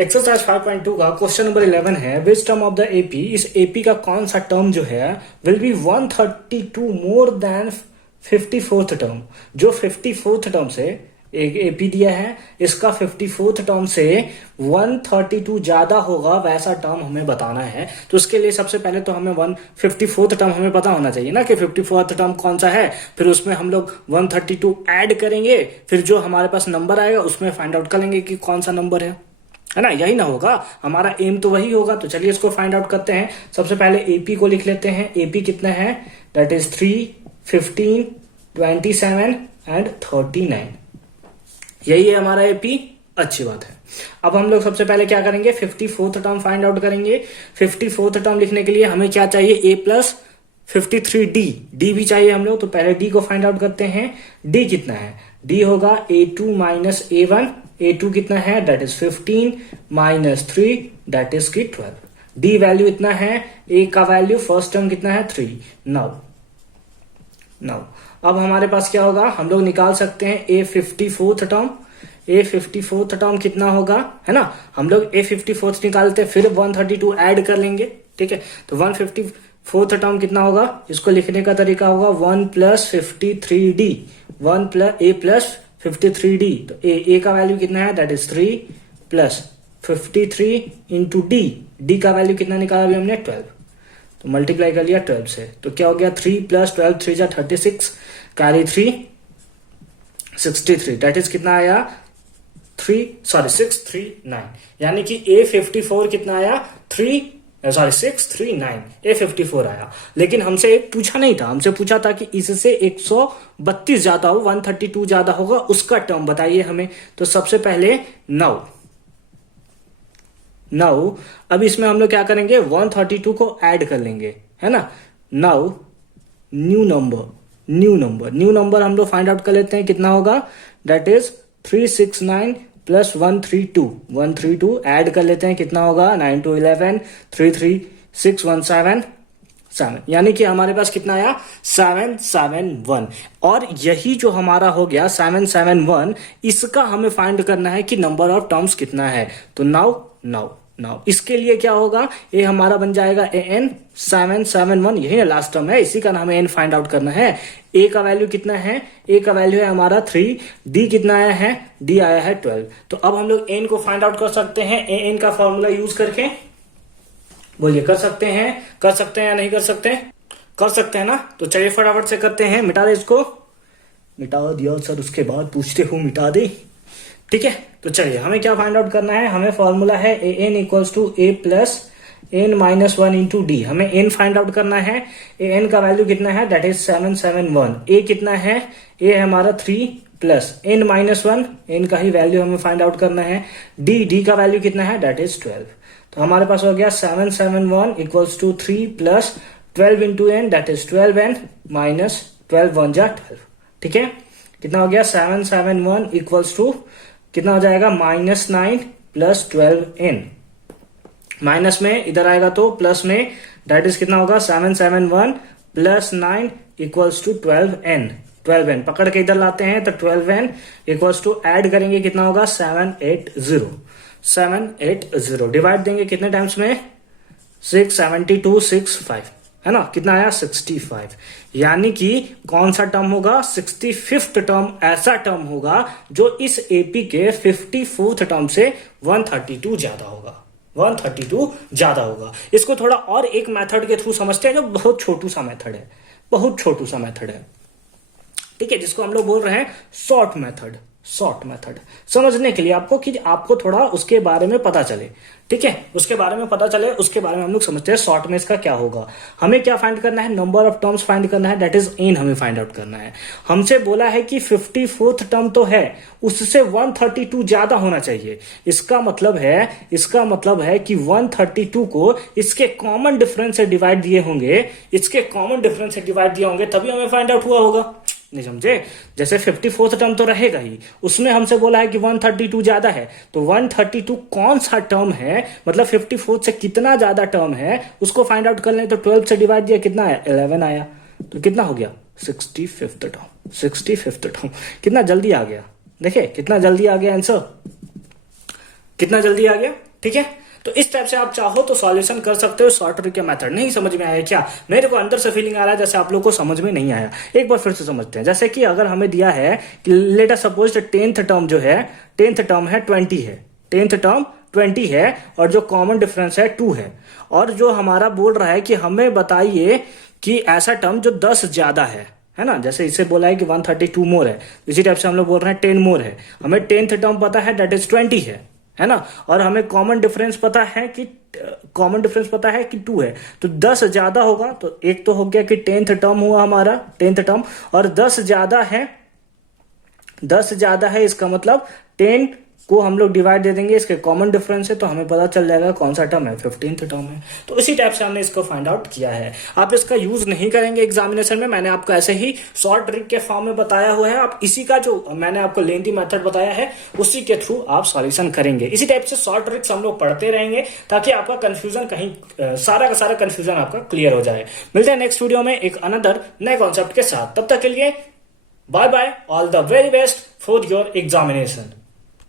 Exercise 5.2 का question number 11 है which term of the AP, इस एपी का कौन सा टर्म जो है will be 132 more than 54th term. जो 54th टर्म से एक एपी दिया है, इसका 54th टर्म से 132 ज्यादा होगा वैसा टर्म हमें बताना है। तो उसके लिए सबसे पहले तो हमें 154th टर्म हमें पता होना चाहिए ना कि 54th टर्म कौन सा है। फिर उसमें हम लोग 132 ऐड करेंगे, फिर जो हमारे पास नंबर आएगा उसमें फाइंड आउट करेंगे कि कौन सा नंबर है ना। यही ना होगा, हमारा एम तो वही होगा। तो चलिए इसको फाइंड आउट करते हैं। सबसे पहले एपी को लिख लेते हैं। एपी कितना है, दैट इज 3, 15, 27 एंड 39। यही है हमारा एपी। अच्छी बात है। अब हम लोग सबसे पहले क्या करेंगे, 54th टर्म फाइंड आउट करेंगे। 54th टर्म लिखने के लिए हमें क्या चाहिए, ए प्लस 53d, डी भी चाहिए हम लोग। तो पहले डी को फाइंड आउट करते हैं। डी कितना है, डी होगा a2 माइनस a1। a2 कितना है, that is 15 minus 3, that is की 12। डी वैल्यू इतना है, ए का वैल्यू फर्स्ट टर्म कितना है 3। नाउ अब हमारे पास क्या होगा, हम लोग निकाल सकते हैं ए 54th टर्म। ए 54th टर्म कितना होगा, है ना। हम लोग ए 54th निकालते फिर 132 ऐड कर लेंगे, ठीक है। तो 154th टर्म कितना होगा, इसको लिखने का तरीका होगा 1 प्लस 53d, 1 प्लस ए प्लस 53d। तो ए का वैल्यू कितना है, that is 3 plus 53 into D का वैल्यू कितना निकाला अभी हमने 12। तो मल्टीप्लाई कर लिया 12 से, तो क्या हो गया 3 प्लस 12 3 जा 36, कैरी 3 63, दैट इज कितना आया 639। यानी कि ए 54 कितना आया 639 ए 54 आया। लेकिन हमसे पूछा नहीं था, हमसे पूछा था कि इससे 132 ज्यादा हो, 132 ज्यादा होगा उसका टर्म बताइए हमें। तो सबसे पहले नाउ अब इसमें हम लोग क्या करेंगे, 132 को ऐड कर लेंगे, है ना। नाउ न्यू नंबर हम लोग फाइंड आउट कर लेते हैं कितना होगा, दैट इज 369 प्लस 132 ऐड कर लेते हैं कितना होगा, 9 to 11 3 3 6 1 7 7, यानी कि हमारे पास कितना आया 771। और यही जो हमारा हो गया 771, इसका हमें फाइंड करना है कि नंबर ऑफ टर्म्स कितना है। तो नाउ इसके लिए क्या होगा, ये हमारा बन जाएगा an 771, यही ना लास्ट टर्म है, इसी का नाम n फाइंड आउट करना है। a का वैल्यू कितना है, a का वैल्यू है हमारा 3, d कितना आया है, d आया है 12। तो अब हम लोग n को फाइंड आउट कर सकते हैं an का फॉर्मूला यूज करके। बोलिए कर सकते हैं या नहीं कर सकते, कर सकते हैं ना। तो चलिए फटाफट से करते हैं। मिटा दे इसको, मिटा दिया सर, उसके बाद पूछते हो मिटा दे, ठीक है। तो चलिए हमें क्या फाइंड आउट करना है, हमें फॉर्मूला है an equals to a plus n minus 1 into d. हमें n फाइंड आउट करना है। an का वैल्यू कितना है, दैट इज 771। a कितना है, a है हमारा 3 प्लस n माइनस 1, n का ही वैल्यू हमें फाइंड आउट करना है। d का वैल्यू कितना है, दैट इज 12। तो हमारे पास हो गया 771 equals to 3 plus 12 into n, that is 12n minus 12 1 जा 12, ठीक है। कितना हो गया 771 इक्वल्स टू कितना हो जाएगा -9 प्लस 12n। माइनस में इधर आएगा तो प्लस में, दैट इज कितना होगा 771 प्लस 9 इक्वल्स टू 12n पकड़ के इधर लाते हैं तो 12n इक्वल्स टू ऐड करेंगे कितना होगा 780 डिवाइड देंगे कितने टाइम्स में 672 65, है ना। कितना आया 65। यानी कि कौन सा टर्म होगा, 65th टर्म ऐसा टर्म होगा जो इस एपी के 54th टर्म से 132 ज्यादा होगा, 132 ज्यादा होगा। इसको थोड़ा और एक मेथड के थ्रू समझते हैं जो बहुत छोटू सा मेथड है, ठीक है, जिसको हम लोग बोल रहे हैं शॉर्ट मेथड समझने के लिए आपको कि आपको थोड़ा उसके बारे में पता चले, ठीक है। उसके बारे में हम लोग समझते हैं शॉर्ट में इसका क्या होगा। हमें क्या फाइंड करना है, नंबर ऑफ टर्म्स फाइंड करना है, दैट इज n हमें फाइंड आउट करना है। हमसे बोला है कि 54th टर्म तो है, उससे 132 ज्यादा होना चाहिए। इसका मतलब है कि 132 को इसके कॉमन डिफरेंस से डिवाइड दिए होंगे, तभी हमें फाइंड आउट हुआ होगा। नहीं समझे, जैसे 54th टर्म तो रहेगा ही, उसमें हमसे बोला है कि 132 ज्यादा है, तो 132 कौन सा टर्म है, मतलब 54th से कितना ज्यादा टर्म है उसको फाइंड आउट कर लें। तो 12 से डिवाइड दिया कितना आया 11 आया, तो कितना हो गया 65th टर्म। कितना जल्दी आ गया, देखिए कितना जल्दी आ गया आंसर, कितना जल्दी आ गया। ठीक है। तो इस टाइप से आप चाहो तो सॉल्यूशन कर सकते हो शॉर्ट ट्रिक के मेथड। नहीं समझ में आया क्या? मेरे को अंदर से फीलिंग आ रहा है जैसे आप लोग को समझ में नहीं आया। एक बार फिर से समझते हैं। जैसे कि अगर हमें दिया है कि let us suppose 10th term जो है 10th टर्म है 20 है, 10th टर्म 20 है और जो कॉमन डिफरेंस है 2 है, और जो हमारा बोल रहा है कि हमें बताइए कि ऐसा टर्म जो 10 ज्यादा है ना। जैसे इसे बोला है कि 132 मोर है, इसी टाइप से हम लोग बोल रहे हैं 10 मोर है। हमें 10th टर्म पता है दैट इज 20 है ना, और हमें कॉमन डिफरेंस पता है कि 2 है। तो 10 ज्यादा होगा, तो एक तो हो गया कि 10th टर्म हुआ हमारा 10th टर्म, और 10 ज्यादा है, 10 ज्यादा है इसका मतलब 10 को हम लोग डिवाइड दे देंगे इसके कॉमन डिफरेंस है, तो हमें पता चल जाएगा कौन सा टर्म है, 15th टर्म है। तो इसी टाइप से हमने इसको फाइंड आउट किया है। आप इसका यूज नहीं करेंगे एग्जामिनेशन में, मैंने आपको ऐसे ही शॉर्ट ट्रिक के फॉर्म में बताया हुआ है। आप इसी का जो मैंने आपको लेंथी मेथड बताया है उसी के थ्रू आप सॉल्यूशन करेंगे। इसी टाइप से शॉर्ट ट्रिक्स हम लोग पढ़ते रहेंगे ताकि आपका कंफ्यूजन कहीं सारा का सारा कंफ्यूजन आपका क्लियर हो जाए। मिलते हैं नेक्स्ट वीडियो में एक अनदर नए कॉन्सेप्ट के साथ। तब तक के लिए bye bye, all the very best for your examination.